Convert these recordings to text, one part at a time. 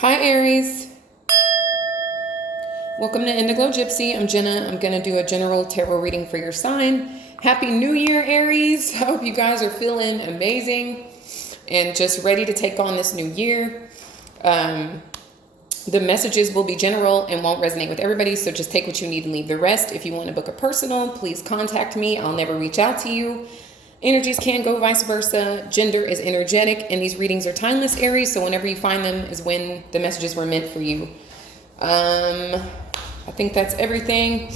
Hi Aries, welcome to Indiglojypsy. I'm Jenna. I'm going to do a general tarot reading for your sign. Happy New Year, Aries. I hope you guys are feeling amazing and just ready to take on this new year. The messages will be general and won't resonate with everybody, so just take what you need and leave the rest. If you want to book a personal, please contact me. I'll never reach out to you. Energies can go vice versa. Gender is energetic, and these readings are timeless, Aries, so whenever you find them is when the messages were meant for you. I think that's everything.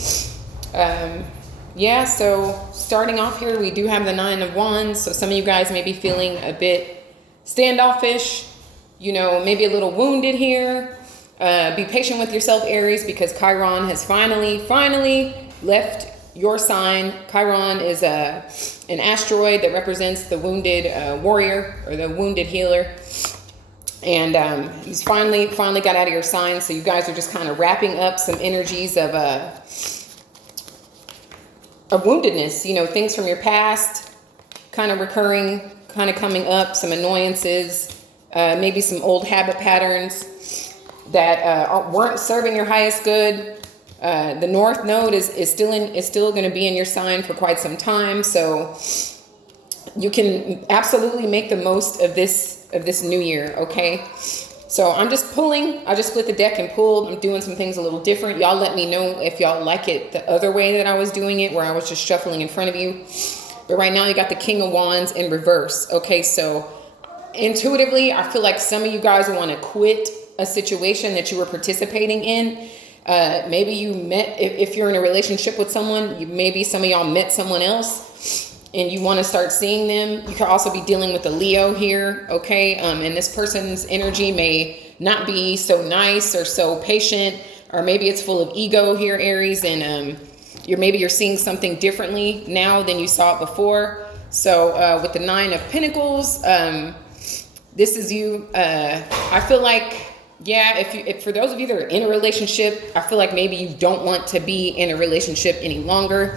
Yeah, so starting off here, we do have the Nine of Wands, so some of you guys may be feeling a bit standoffish, you know, maybe a little wounded here. Be patient with yourself, Aries, because Chiron has finally left your sign. Chiron is an asteroid that represents the wounded warrior or the wounded healer. And he's finally got out of your sign. So you guys are just kind of wrapping up some energies of woundedness, you know, things from your past kind of recurring, kind of coming up, some annoyances, maybe some old habit patterns that weren't serving your highest good. The North Node is still going to be in your sign for quite some time, so you can absolutely make the most of this new year. Okay, so I'm just pulling. I just split the deck and pulled. I'm doing some things a little different. Y'all let me know if y'all like it the other way that I was doing it, where I was just shuffling in front of you. But right now you got the King of Wands in reverse. Okay, so intuitively, I feel like some of you guys want to quit a situation that you were participating in. Maybe you met, if you're in a relationship with someone, maybe some of y'all met someone else and you want to start seeing them. You could also be dealing with a Leo here, okay? And this person's energy may not be so nice or so patient, or maybe it's full of ego here, Aries, and you're seeing something differently now than you saw it before. So with the Nine of Pentacles, this is you. I feel like, yeah, if for those of you that are in a relationship, I feel like maybe you don't want to be in a relationship any longer.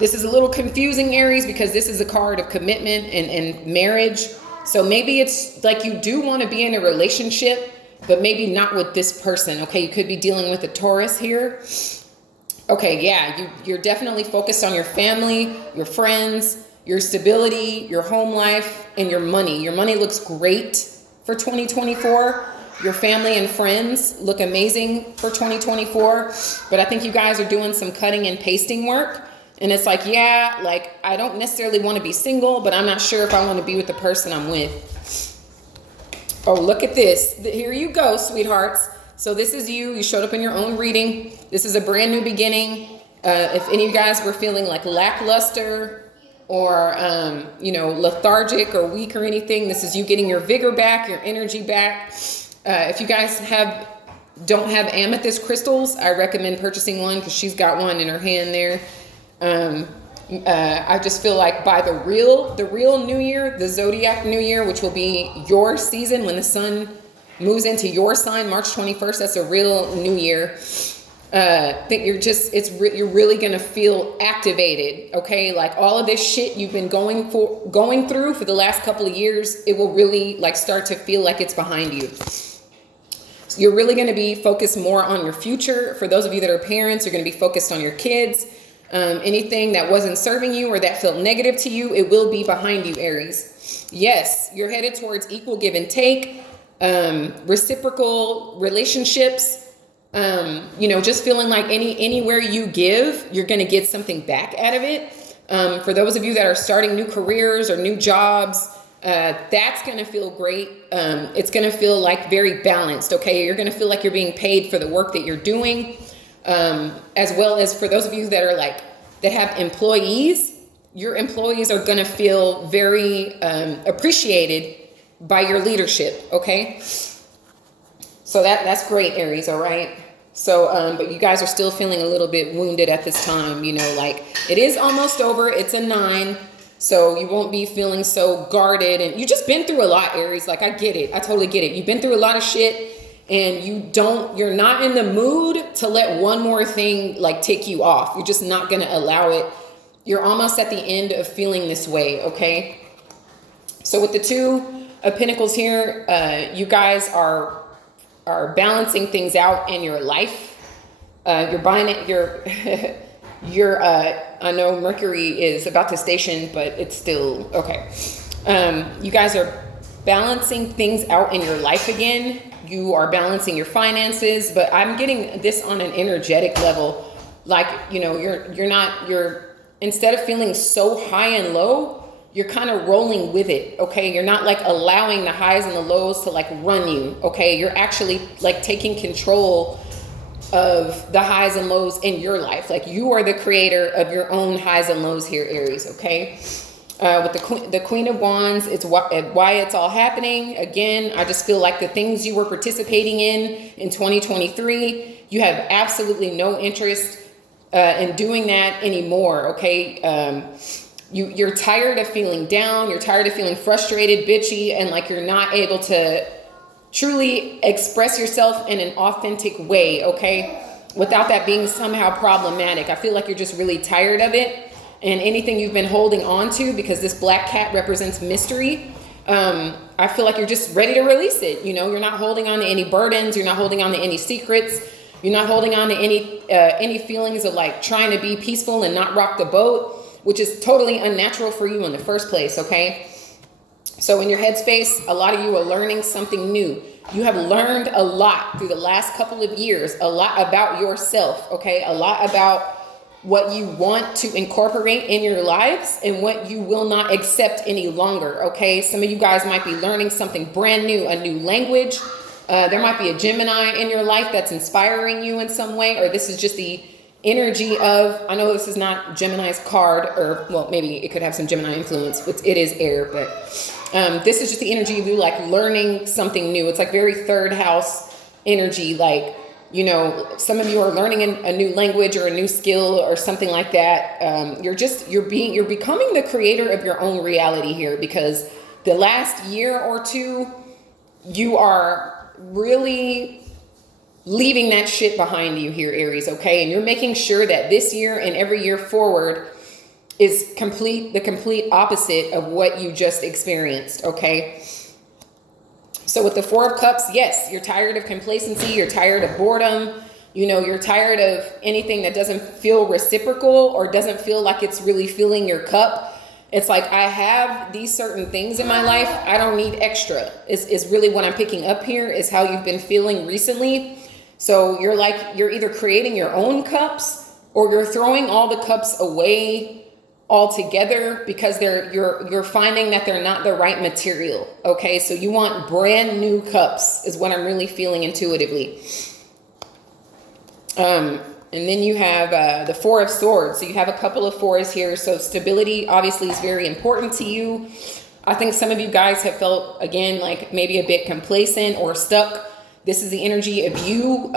This is a little confusing, Aries, because this is a card of commitment and marriage. So maybe it's like you do want to be in a relationship, but maybe not with this person. Okay, you could be dealing with a Taurus here. Okay, yeah, you're definitely focused on your family, your friends, your stability, your home life, and your money. Your money looks great for 2024. Your family and friends look amazing for 2024, but I think you guys are doing some cutting and pasting work. And it's like, yeah, like I don't necessarily want to be single, but I'm not sure if I want to be with the person I'm with. Oh, look at this. Here you go, sweethearts. So this is you. You showed up in your own reading. This is a brand new beginning. If any of you guys were feeling like lackluster or, lethargic or weak or anything, this is you getting your vigor back, your energy back. If you guys don't have amethyst crystals, I recommend purchasing one because she's got one in her hand there. I just feel like by the real new year, the zodiac new year, which will be your season when the sun moves into your sign, March 21st, that's a real new year. Think you're really going to feel activated. Okay. Like all of this shit you've been going through for the last couple of years, it will really like start to feel like it's behind you. So you're really going to be focused more on your future. For those of you that are parents, you're going to be focused on your kids. Anything that wasn't serving you or that felt negative to you, it will be behind you, Aries. Yes, you're headed towards equal give and take, reciprocal relationships. Just feeling like anywhere you give, you're going to get something back out of it. For those of you that are starting new careers or new jobs, that's going to feel great. It's going to feel like very balanced. Okay. You're going to feel like you're being paid for the work that you're doing. As well as for those of you that are that have employees, your employees are going to feel very, appreciated by your leadership. Okay. So that's great, Aries. All right. So, but you guys are still feeling a little bit wounded at this time, like it is almost over. It's a 9. So you won't be feeling so guarded, and you just been through a lot, Aries. Like I get it. I totally get it. You've been through a lot of shit, and you're not in the mood to let one more thing like take you off. You're just not going to allow it. You're almost at the end of feeling this way. Okay. So with the 2 of Pentacles here, you guys are are balancing things out in your life. You're buying it. I know Mercury is about to station, but it's still okay. You guys are balancing things out in your life again. You are balancing your finances, but I'm getting this on an energetic level. Like, you know, you're instead of feeling so high and low, you're kind of rolling with it. Okay. You're not like allowing the highs and the lows to like run you. Okay. You're actually like taking control of the highs and lows in your life. Like you are the creator of your own highs and lows here, Aries. Okay. With the Queen of Wands, it's why it's all happening. Again, I just feel like the things you were participating in 2023, you have absolutely no interest in doing that anymore. Okay. You're tired of feeling down. You're tired of feeling frustrated, bitchy, and like you're not able to truly express yourself in an authentic way. Okay. Without that being somehow problematic. I feel like you're just really tired of it. And anything you've been holding on to, because this black cat represents mystery, I feel like you're just ready to release it. You know, you're not holding on to any burdens. You're not holding on to any secrets. You're not holding on to any feelings of like trying to be peaceful and not rock the boat, which is totally unnatural for you in the first place, okay? So in your headspace, a lot of you are learning something new. You have learned a lot through the last couple of years, a lot about yourself, okay? A lot about what you want to incorporate in your lives and what you will not accept any longer, okay? Some of you guys might be learning something brand new, a new language. There might be a Gemini in your life that's inspiring you in some way, or this is just the energy of, I know this is not Gemini's card, or well, maybe it could have some Gemini influence, but it is air, but this is just the energy of you like learning something new. It's like very third house energy, like, you know, some of you are learning a new language or a new skill or something like that. You're becoming the creator of your own reality here, because the last year or two, you are really leaving that shit behind you here, Aries. Okay. And you're making sure that this year and every year forward is the complete opposite of what you just experienced. Okay. So with the Four of Cups, yes, you're tired of complacency. You're tired of boredom. You know, you're tired of anything that doesn't feel reciprocal or doesn't feel like it's really filling your cup. It's like, I have these certain things in my life. I don't need extra is really what I'm picking up here, is how you've been feeling recently. So you're either creating your own cups or you're throwing all the cups away altogether because you're finding that they're not the right material. Okay, so you want brand new cups is what I'm really feeling intuitively. And then you have the Four of Swords. So you have a couple of fours here. So stability obviously is very important to you. I think some of you guys have felt, again, like maybe a bit complacent or stuck. This is the energy of you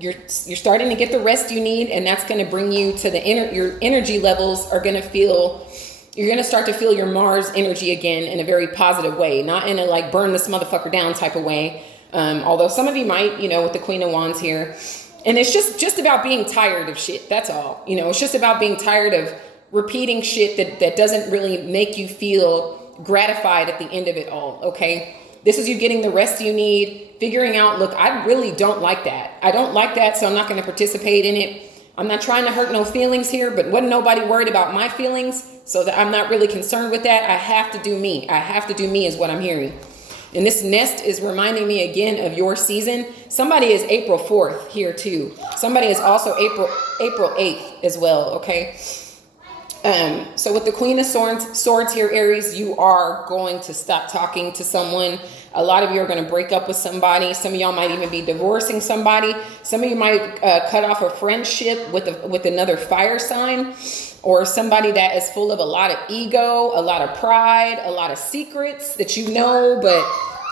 you're starting to get the rest you need, and that's going to bring you to your energy levels are going to feel, you're going to start to feel your Mars energy again in a very positive way, not in a like burn this motherfucker down type of way. Although some of you might, you know, with the Queen of Wands here, and it's just about being tired of shit. That's all. You know, it's just about being tired of repeating shit that doesn't really make you feel gratified at the end of it all. Okay. This is you getting the rest you need, figuring out, look, I really don't like that. I don't like that, so I'm not going to participate in it. I'm not trying to hurt no feelings here, but wasn't nobody worried about my feelings, so that I'm not really concerned with that. I have to do me. I have to do me is what I'm hearing. And this nest is reminding me again of your season. Somebody is April 4th here too. Somebody is also April 8th as well, okay? So with the Queen of Swords here, Aries, you are going to stop talking to someone. A lot of you are going to break up with somebody. Some of y'all might even be divorcing somebody. Some of you might cut off a friendship with another fire sign, or somebody that is full of a lot of ego, a lot of pride, a lot of secrets that you know, but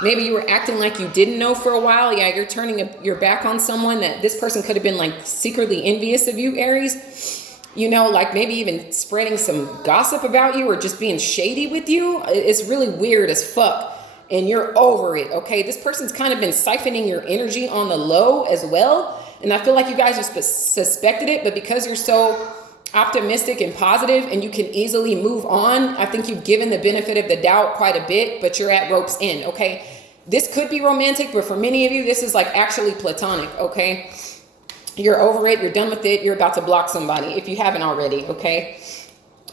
maybe you were acting like you didn't know for a while. Yeah, you're turning your back on someone that this person could have been like secretly envious of you, Aries. You know, like maybe even spreading some gossip about you or just being shady with you. It's really weird as fuck. And you're over it, okay? This person's kind of been siphoning your energy on the low as well. And I feel like you guys just suspected it, but because you're so optimistic and positive and you can easily move on, I think you've given the benefit of the doubt quite a bit, but you're at rope's end, okay? This could be romantic, but for many of you, this is like actually platonic, okay? You're over it. You're done with it. You're about to block somebody if you haven't already, okay?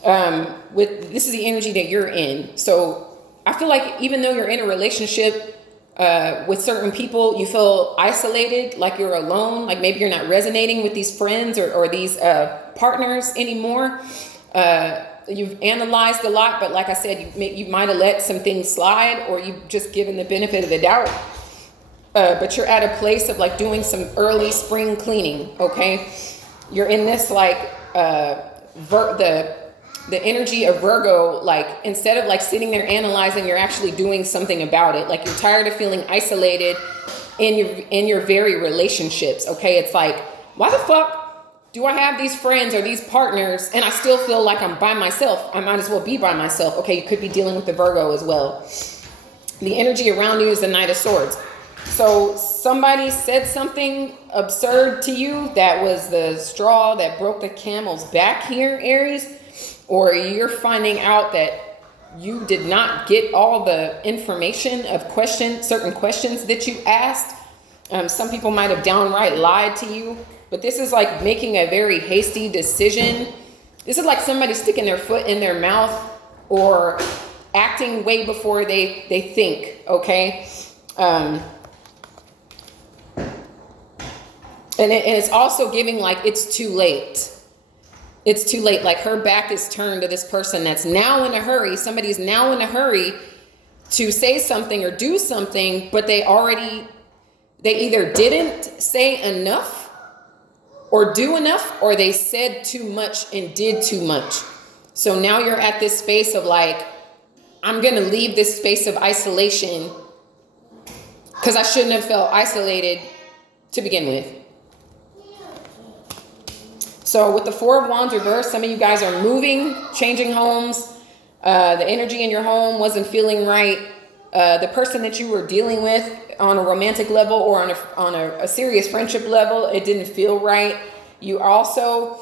This is the energy that you're in. So I feel like even though you're in a relationship with certain people, you feel isolated, like you're alone, like maybe you're not resonating with these friends or these partners anymore. You've analyzed a lot, but like I said, you might have let some things slide, or you've just given the benefit of the doubt. But you're at a place of like doing some early spring cleaning, okay? You're in this like the energy of Virgo, like instead of like sitting there analyzing, you're actually doing something about it. Like you're tired of feeling isolated in your very relationships, okay? It's like, why the fuck do I have these friends or these partners and I still feel like I'm by myself? I might as well be by myself. Okay, you could be dealing with the Virgo as well. The energy around you is the Knight of Swords. So somebody said something absurd to you that was the straw that broke the camel's back here, Aries, or you're finding out that you did not get all the information of certain questions that you asked. Some people might have downright lied to you, but this is like making a very hasty decision. This is like somebody sticking their foot in their mouth or acting way before they think, okay? And it's also giving like it's too late. It's too late. Like her back is turned to this person that's now in a hurry. Somebody's now in a hurry to say something or do something, but they either didn't say enough or do enough, or they said too much and did too much. So now you're at this space of like, I'm going to leave this space of isolation because I shouldn't have felt isolated to begin with. So with the Four of Wands reversed, some of you guys are moving, changing homes. The energy in your home wasn't feeling right. The person that you were dealing with on a romantic level or on a serious friendship level, it didn't feel right. You also,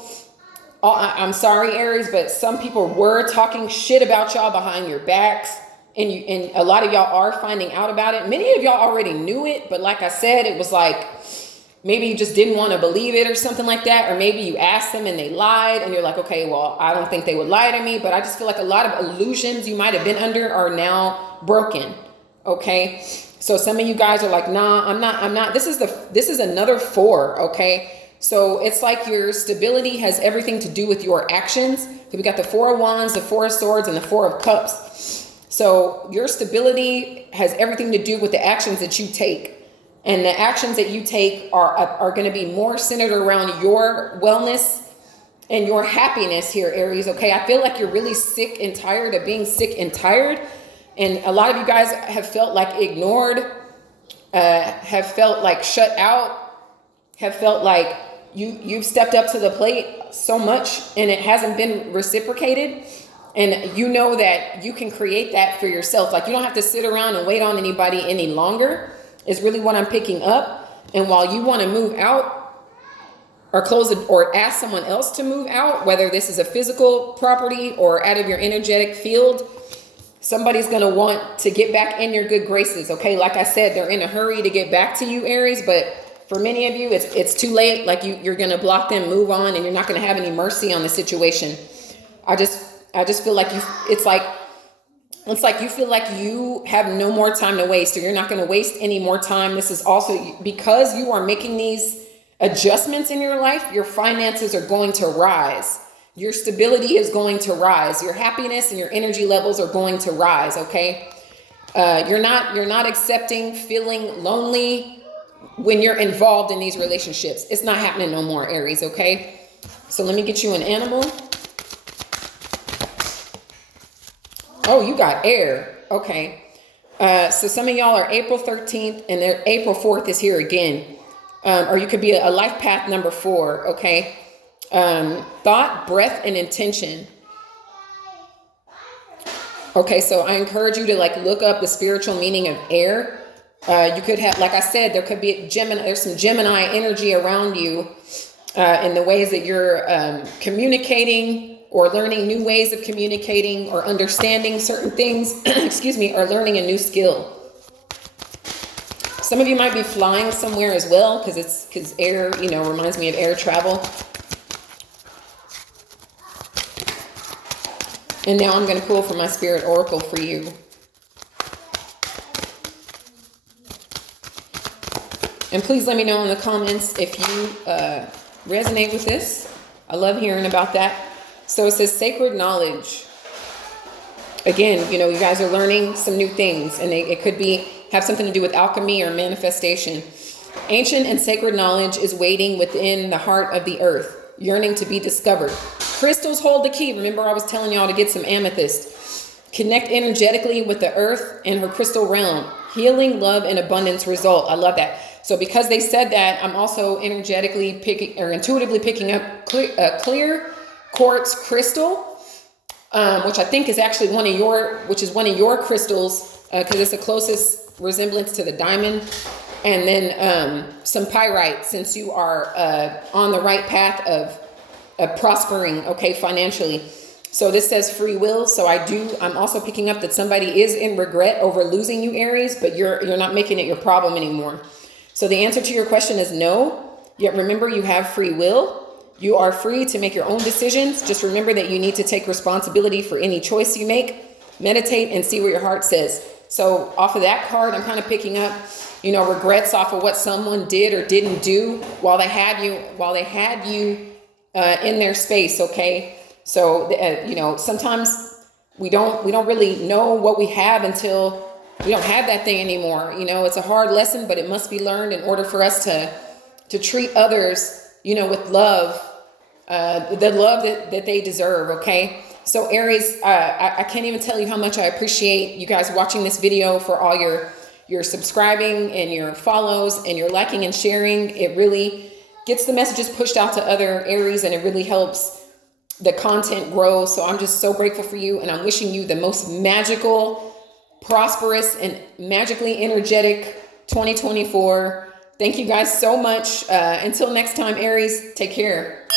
I'm sorry, Aries, but some people were talking shit about y'all behind your backs. And a lot of y'all are finding out about it. Many of y'all already knew it, but like I said, it was like, maybe you just didn't want to believe it or something like that. Or maybe you asked them and they lied and you're like, okay, well, I don't think they would lie to me. But I just feel like a lot of illusions you might have been under are now broken. Okay. So some of you guys are like, nah, I'm not. This is another 4. Okay. So it's like your stability has everything to do with your actions. So we got the 4 of Wands, the 4 of Swords, and the 4 of Cups. So your stability has everything to do with the actions that you take. And the actions that you take are going to be more centered around your wellness and your happiness here, Aries. Okay, I feel like you're really sick and tired of being sick and tired. And a lot of you guys have felt like ignored, have felt like shut out, have felt like you've stepped up to the plate so much and it hasn't been reciprocated. And you know that you can create that for yourself. Like you don't have to sit around and wait on anybody any longer. Is really what I'm picking up. And while you want to move out or close it or ask someone else to move out, whether this is a physical property or out of your energetic field, somebody's going to want to get back in your good graces. Okay. Like I said, they're in a hurry to get back to you, Aries, but for many of you, it's too late. Like you're going to block them, move on, and you're not going to have any mercy on the situation. I just feel like it's like you feel like you have no more time to waste, or you're not going to waste any more time. This is also because you are making these adjustments in your life, your finances are going to rise. Your stability is going to rise. Your happiness and your energy levels are going to rise. Okay. You're not accepting feeling lonely when you're involved in these relationships. It's not happening no more, Aries. Okay. So let me get you an animal. Oh, you got air. Okay. So some of y'all are April 13th and then April 4th is here again. Or you could be a life path number 4. Okay. Thought, breath, and intention. Okay. So I encourage you to like look up the spiritual meaning of air. You could have, like I said, there could be there's some Gemini energy around you, in the ways that you're, communicating, or learning new ways of communicating, or understanding certain things, excuse me, or learning a new skill. Some of you might be flying somewhere as well, because air, you know, reminds me of air travel. And now I'm going to pull from my Spirit Oracle for you. And please let me know in the comments if you resonate with this. I love hearing about that. So it says sacred knowledge. Again, you know, you guys are learning some new things, and it could have something to do with alchemy or manifestation. Ancient and sacred knowledge is waiting within the heart of the earth, yearning to be discovered. Crystals hold the key. Remember, I was telling y'all to get some amethyst. Connect energetically with the earth and her crystal realm. Healing, love, and abundance result. I love that. So because they said that, I'm also energetically picking or intuitively picking up clear quartz crystal, which I think is actually one of your crystals, because it's the closest resemblance to the diamond. And then some pyrite, since you are on the right path of prospering, okay, financially. So this says free will. So I'm also picking up that somebody is in regret over losing you, Aries, but you're not making it your problem anymore. So the answer to your question is no. Yet remember, you have free will. You are free to make your own decisions. Just remember that you need to take responsibility for any choice you make. Meditate and see what your heart says. So off of that card, I'm kind of picking up, you know, regrets off of what someone did or didn't do while they had you in their space. Okay. So, you know, sometimes we don't really know what we have until we don't have that thing anymore. You know, it's a hard lesson, but it must be learned in order for us to treat others, you know, with love, the love that they deserve. Okay. So Aries, I can't even tell you how much I appreciate you guys watching this video, for all your subscribing and your follows and your liking and sharing. It really gets the messages pushed out to other Aries, and it really helps the content grow. So I'm just so grateful for you, and I'm wishing you the most magical, prosperous, and magically energetic 2024. Thank you guys so much. Until next time, Aries, take care.